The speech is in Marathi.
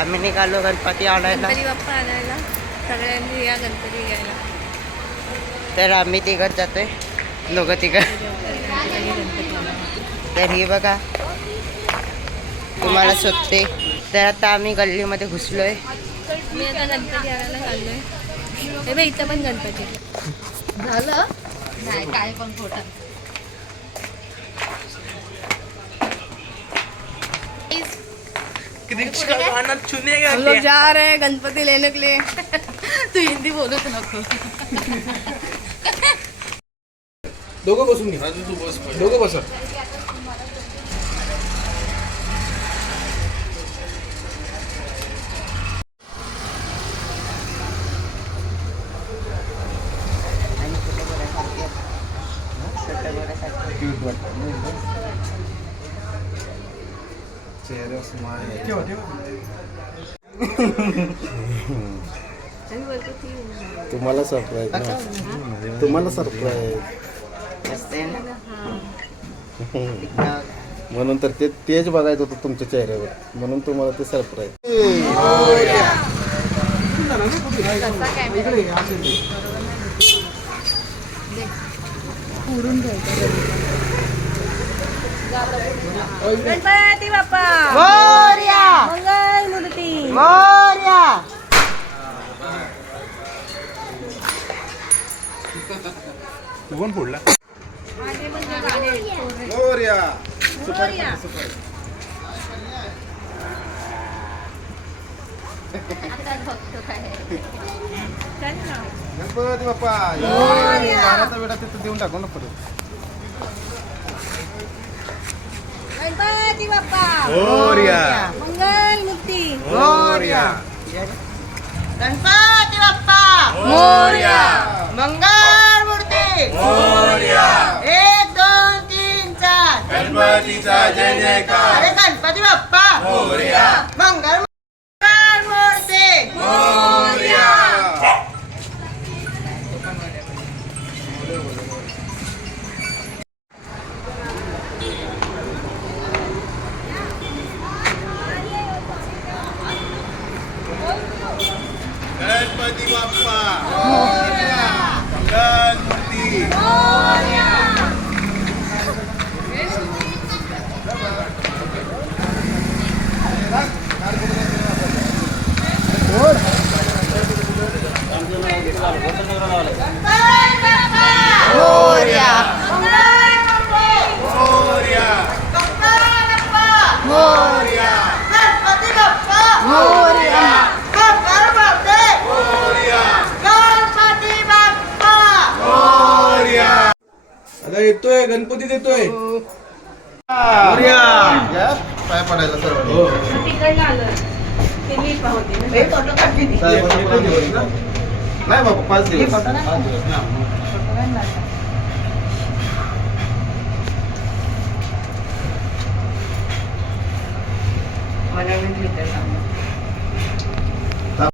आम्ही निघालो गणपती आणायला. गणपती बाप्पा आणायला सगळ्यांनी या गणपती घ्यायला. तर आम्ही तिघत जातोय, दोघं तिघं. तर ही बघा तुम्हाला शोधते. तर आता आम्ही गल्लीमध्ये घुसलोय. मी आता गणपती आणायला चाललोय. हे बाई इथं पण गणपती झालं नाही काय पण खोटं. हम लोग जा रहे हैं गणपति लेने के लिए. तू हिंदी बोलत नको. दोघं बसून घे. दोघं बसा. तुम्हाला सरप्राईज ना, तुम्हाला सरप्राईज म्हणून तर तेच बघायचं होतं तुमच्या चेहऱ्यावर, म्हणून तुम्हाला ते सरप्राईज. गणपती बाप्पा मोरया, मंगल मूर्ती. मोरया. कोण फोडला? माझे पण जे गाणे आहेत. मोरया. मोरया. आता बघतो काय चल ना. गणपती बाप्पा मोरया. गाण्याचा वेळा तिथं देऊन टाकू ना परत. गणपती बाप्पा मोरया. मंगल मूर्ती. मोरया. गणपती बाप्पा मोरया. मंगल मूर्ती. मोरया. 1 2 3 4. गणपतीचा जय जयकार. अरे गणपती बाप्पा मोरया. मंगल मूर्ती. मोरया. गणपती बाप्पा मंगल मूर्ती. मोरया. मोरया. मोरया. गणपती बाप्पा मोरया. मंगल मूर्ती. मोरया. गणपती बाप्पा मोरया. आता येतोय गणपती देतोय. मोरया. पाय पडायला सर्व. तिकडनं आलं ते मी पाहते. फोटो काढते. नाही बाबा 5 दिवस. 5 दिवस.